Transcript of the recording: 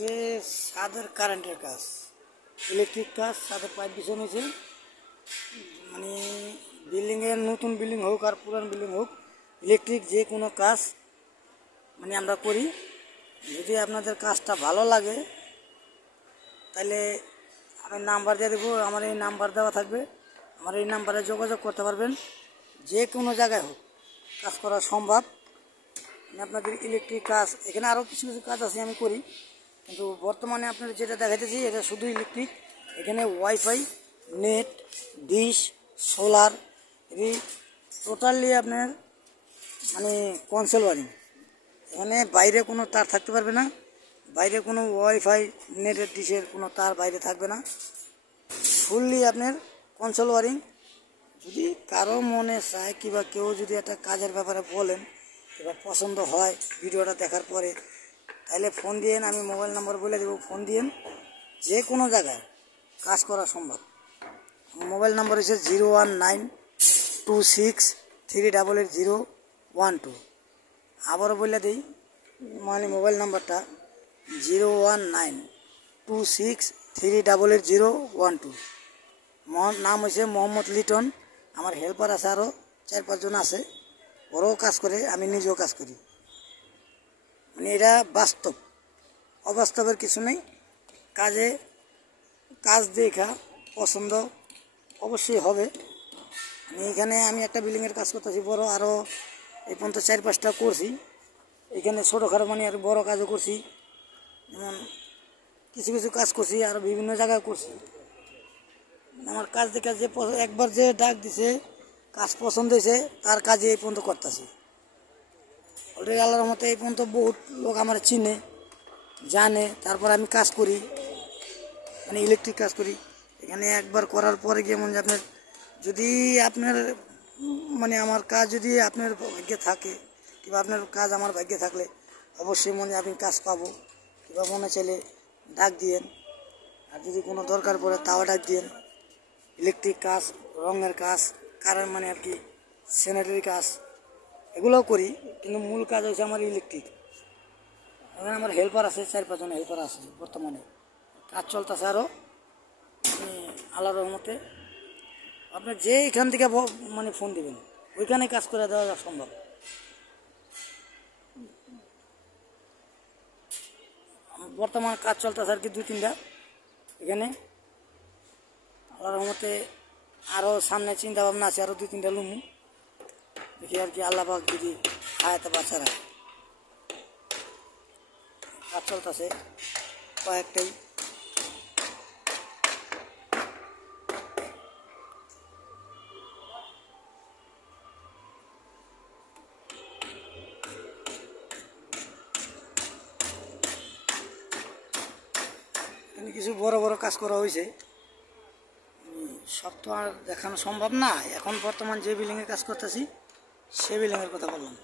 যে ছাদের কারেন্টের কাজ, ইলেকট্রিক কাজ, ছাদের পাইপ বিছানো হয়েছে। মানে বিল্ডিংয়ের নতুন বিল্ডিং হোক আর পুরান বিল্ডিং হোক, ইলেকট্রিক যে কোনো কাজ মানে আমরা করি। যদি আপনাদের কাজটা ভালো লাগে তাহলে আমি নাম্বার দিয়ে দেবো, আমার এই নাম্বার দেওয়া থাকবে। আমার এই নাম্বারে যোগাযোগ করতে পারবেন। যে কোনো জায়গায় হোক কাজ করা সম্ভব। আমি আপনাদের ইলেকট্রিক কাজ, এখানে আরও কিছু কিছু কাজ আছে আমি করি, কিন্তু বর্তমানে আপনার যেটা দেখাইতেছি এটা শুধু ইলেকট্রিক। এখানে ওয়াইফাই, নেট, ডিশ, সোলার, এই টোটালি আপনার মানে কনসোল ওয়ারিং। এখানে বাইরে কোনো তার থাকতে পারবে না, বাইরে কোনো ওয়াইফাই, নেটের, ডিশের কোনো তার বাইরে থাকবে না। ফুললি আপনার কনসোল ওয়ারিং। যদি কারো মনে চায় কিংবা কেউ যদি একটা কাজের ব্যাপারে বলেন কিংবা পছন্দ হয় ভিডিওটা দেখার পরে, তাহলে ফোন দিয়েন, আমি মোবাইল নাম্বার বলে দেবো, ফোন দিয়েন। যে কোনো জায়গায় কাজ করা সম্ভব। মোবাইল নাম্বার হচ্ছে 01926388012। আবারও বলে দিই, মানে মোবাইল নাম্বারটা 01926388012। নাম হয়েছে মোহাম্মদ লিটন। আমার হেল্পার আছে আরও 4-5 জন আছে, ওরাও কাজ করে, আমি নিজেও কাজ করি। মানে এটা বাস্তব, অবাস্তবের কিছু নেই। কাজ দেখা পছন্দ অবশ্যই হবে। এখানে আমি একটা বিল্ডিংয়ের কাজ করতেছি বড়, আরও এই পর্যন্ত 4-5টা করছি। এখানে ছোটোখাটো মানে আর বড় কাজও করছি, যেমন কিছু কিছু কাজ করছি, আরও বিভিন্ন জায়গায় করছি। আমার কাজ দেখে যে একবার যে ডাক দিছে, কাজ পছন্দ হয়েছে, তার কাজে এই পর্যন্ত করতেছি। অলরেডি আল্লাহর মতো এই পর্যন্ত বহুত লোক আমার চিনে, জানে। তারপর আমি কাজ করি, মানে ইলেকট্রিক কাজ করি। এখানে একবার করার পরে গিয়ে মনে আপনার, যদি আপনার মানে আমার কাজ যদি আপনার ভাগ্যে থাকে কিংবা আপনার কাজ আমার ভাগ্যে থাকলে অবশ্যই মনে আপনি কাজ পাবো। কিংবা মনে চাইলে ডাক দিয়েন, আর যদি কোনো দরকার পড়ে তাও ডাক দিয়েন। ইলেকট্রিক কাজ, রঙের কাজ, কারেন্ট মানে আর কি স্যানিটারি কাজ, এগুলোও করি। কিন্তু মূল কাজ হচ্ছে আমার ইলেকট্রিক। এখানে আমার হেল্পার আছে, 4-5 জন হেল্পার আছে বর্তমানে। কাজ চলতেছে আরও, আল্লাহর রহমতে। আপনার যে এখান থেকে মানে ফোন দিবেন, ওইখানে কাজ করে দেওয়া সম্ভব। বর্তমান কাজ চলতেছে আর কি 2-3টা এখানে। আল্লাহর রহমতে আরও সামনে চিন্তা ভাবনা আছে, আরও 2-3টা লুমু দেখি আর কি, আল্লাহ পাক যদি হায়াতে বাঁচা রাখে। কাজ চলতেছে কয়েকটাই। এখানে কিছু বড় বড় কাজ করা হয়েছে, সব তো আর দেখানো সম্ভব না। এখন বর্তমান যে বিল্ডিংয়ে কাজ করতেছি সে বিল্ডিংয়ের কথা বললাম।